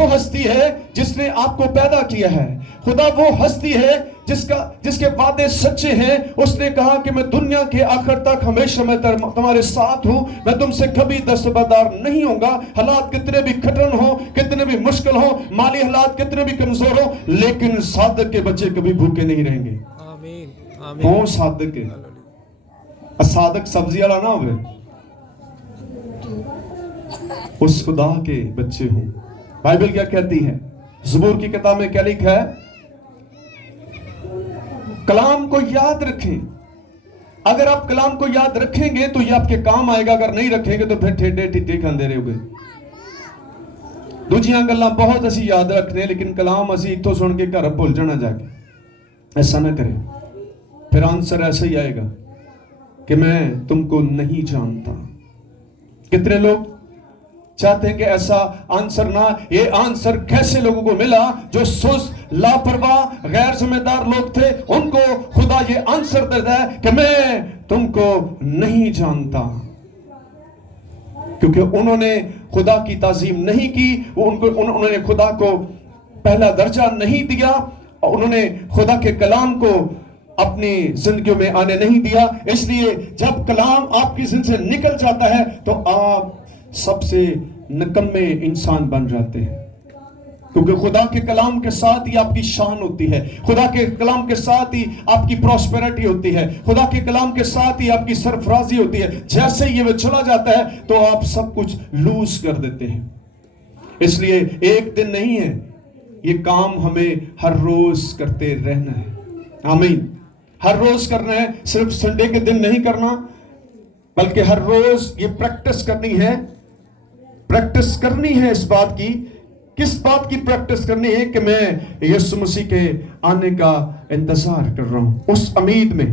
وہ ہستی ہے جس نے آپ کو پیدا کیا ہے. خدا وہ ہستی ہے جس کے وعدے سچے ہیں. اس نے کہا کہ میں دنیا کے آخر تک ہمیشہ میں تمہارے ساتھ ہوں, میں تم سے کبھی دستبردار نہیں ہوں گا. حالات کتنے بھی کٹن ہوں, کتنے بھی مشکل ہوں, مالی حالات کتنے بھی کمزور ہوں, لیکن صادق کے بچے کبھی بھوکے نہیں رہیں گے. آمین کون صادق ہے؟ صادق سبزی والا نہ ہوئے, اس خدا کے بچے ہوں. بائبل کیا کہتی ہے؟ زبور کی کتاب میں کیا لکھا ہے؟ کلام کو یاد رکھیں. اگر آپ کلام کو یاد رکھیں گے تو یہ آپ کے کام آئے گا, اگر نہیں رکھیں گے تو پھر ٹھیڈے ٹھیڈے کھاندے رہو گے. دوجیاں گلاں بہت اسی یاد رکھنے, لیکن کلام اسی اتھوں سن کے گھر بھول جانا جا کے. ایسا نہ کریں, پھر آنسر ایسا ہی آئے گا کہ میں تم کو نہیں جانتا. کتنے لوگ چاہتے ہیں کہ ایسا آنسر نہ. یہ آنسر کیسے لوگوں کو ملا جو سست, لاپرواہ, غیر ذمہ دار لوگ تھے, ان کو خدا یہ آنسر دیتا ہے کہ میں تم کو نہیں جانتا. کیونکہ انہوں نے خدا کی تعظیم نہیں کی, انہوں نے خدا کو پہلا درجہ نہیں دیا, انہوں نے خدا کے کلام کو اپنی زندگیوں میں آنے نہیں دیا. اس لیے جب کلام آپ کی زندگی سے نکل جاتا ہے تو آپ سب سے نکمے انسان بن جاتے ہیں. کیونکہ خدا کے کلام کے ساتھ ہی آپ کی شان ہوتی ہے, خدا کے کلام کے ساتھ ہی آپ کی پراسپیرٹی ہوتی ہے, خدا کے کلام کے ساتھ ہی آپ کی سرفرازی ہوتی ہے. جیسے یہ وہ چلا جاتا ہے تو آپ سب کچھ لوز کر دیتے ہیں. اس لیے ایک دن نہیں ہے, یہ کام ہمیں ہر روز کرتے رہنا ہے. آمین. ہر روز کرنا ہے, صرف سنڈے کے دن نہیں کرنا, بلکہ ہر روز یہ پریکٹس کرنی ہے. پریکٹس کرنی ہے اس بات کی. کس بات کی پریکٹس کرنی ہے؟ کہ میں یسوع مسیح کے آنے کا انتظار کر رہا ہوں, اس امید میں.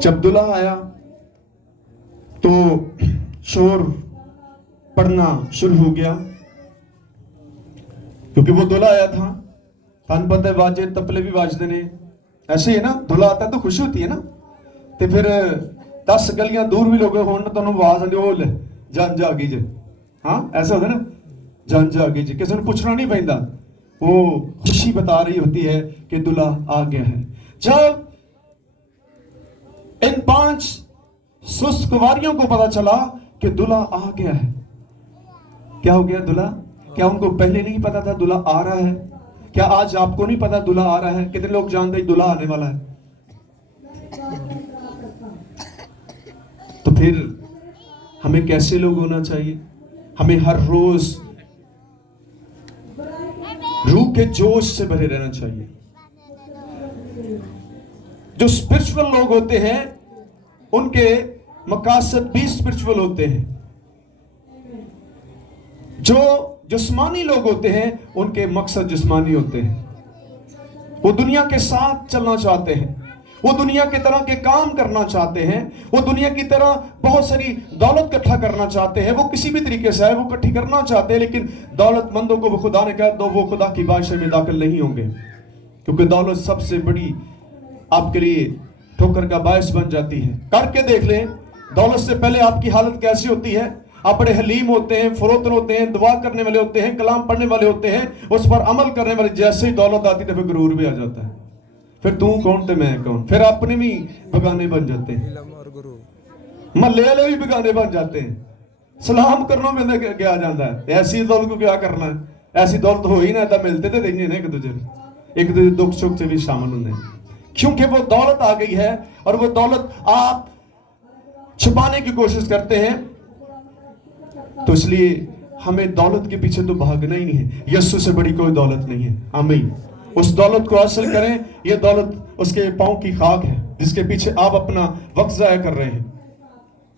جب دلہا آیا تو شور پڑنا شروع ہو گیا, کیونکہ وہ دلہا آیا تھا. تن پتے باجے تپلے بھی باجتے نے. ایسے ہی ہے نا, دلہا آتا ہے تو خوشی ہوتی ہے نا. تو پھر 10 گلیاں دور بھی لوگ ہون تو انہوں آواز آندی, او لے جان آ گئی جے. ہاں ایسا ہوتا ہے نا, جان آ گئی جے. کسی نے پوچھنا نہیں پہنتا, وہ خوشی بتا رہی ہوتی ہے کہ دلہا آ گیا ہے. جب ان 5 سست کنواریوں کو پتا چلا کہ دلہا آ گیا ہے. کیا ہو گیا دلہا؟ کیا ان کو پہلے نہیں پتا تھا دلہا آ رہا ہے؟ کیا آج آپ کو نہیں پتا دلہا آ رہا ہے؟ کتنے لوگ جانتے ہیں دلہا آنے والا ہے؟ تو پھر ہمیں کیسے لوگ ہونا چاہیے؟ ہمیں ہر روز روح کے جوش سے بھرے رہنا چاہیے. جو اسپرچول لوگ ہوتے ہیں ان کے مقاصد بھی اسپرچول ہوتے ہیں. جو جسمانی لوگ ہوتے ہیں ان کے مقصد جسمانی ہوتے ہیں. وہ دنیا کے ساتھ چلنا چاہتے ہیں, وہ دنیا کی طرح کے کام کرنا چاہتے ہیں, وہ دنیا کی طرح بہت ساری دولت اکٹھا کرنا چاہتے ہیں. وہ کسی بھی طریقے سے ہے وہ اکٹھی کرنا چاہتے ہیں, لیکن دولت مندوں کو وہ خدا نے کہا تو وہ خدا کی بادشاہی میں داخل نہیں ہوں گے. کیونکہ دولت سب سے بڑی آپ کے لیے ٹھوکر کا باعث بن جاتی ہے. کر کے دیکھ لیں, دولت سے پہلے آپ کی حالت کیسی ہوتی ہے. آپ بڑے حلیم ہوتے ہیں, فروتن ہوتے ہیں, دعا کرنے والے ہوتے ہیں, کلام پڑھنے والے ہوتے ہیں, اس پر عمل کرنے والے. جیسے ہی دولت آتی ہے پھر غرور بھی آ جاتا ہے. پھر تو کون تے میں کون, پھر اپنے بھی بگانے بن جاتے ہیں, محلے والے بھی بگانے بن جاتے ہیں. سلام کرنا میں کیا جاتا ہے. ایسی دولت کو کیا کرنا ہے؟ ایسی دولت ہو ہی نہ تھا, ملتے تھے دیکھنے نے ایک دوسرے دکھ سکھ سے بھی شامل ہوتے ہیں. کیونکہ وہ دولت آ گئی ہے اور وہ دولت آپ چھپانے کی کوشش کرتے ہیں. تو اس لیے ہمیں دولت کے پیچھے تو بھاگنا ہی نہیں ہے. یسوع سے بڑی کوئی دولت نہیں ہے. آمین. اس دولت کو حاصل کریں. یہ دولت اس کے پاؤں کی خاک ہے جس کے پیچھے آپ اپنا وقت ضائع کر رہے ہیں.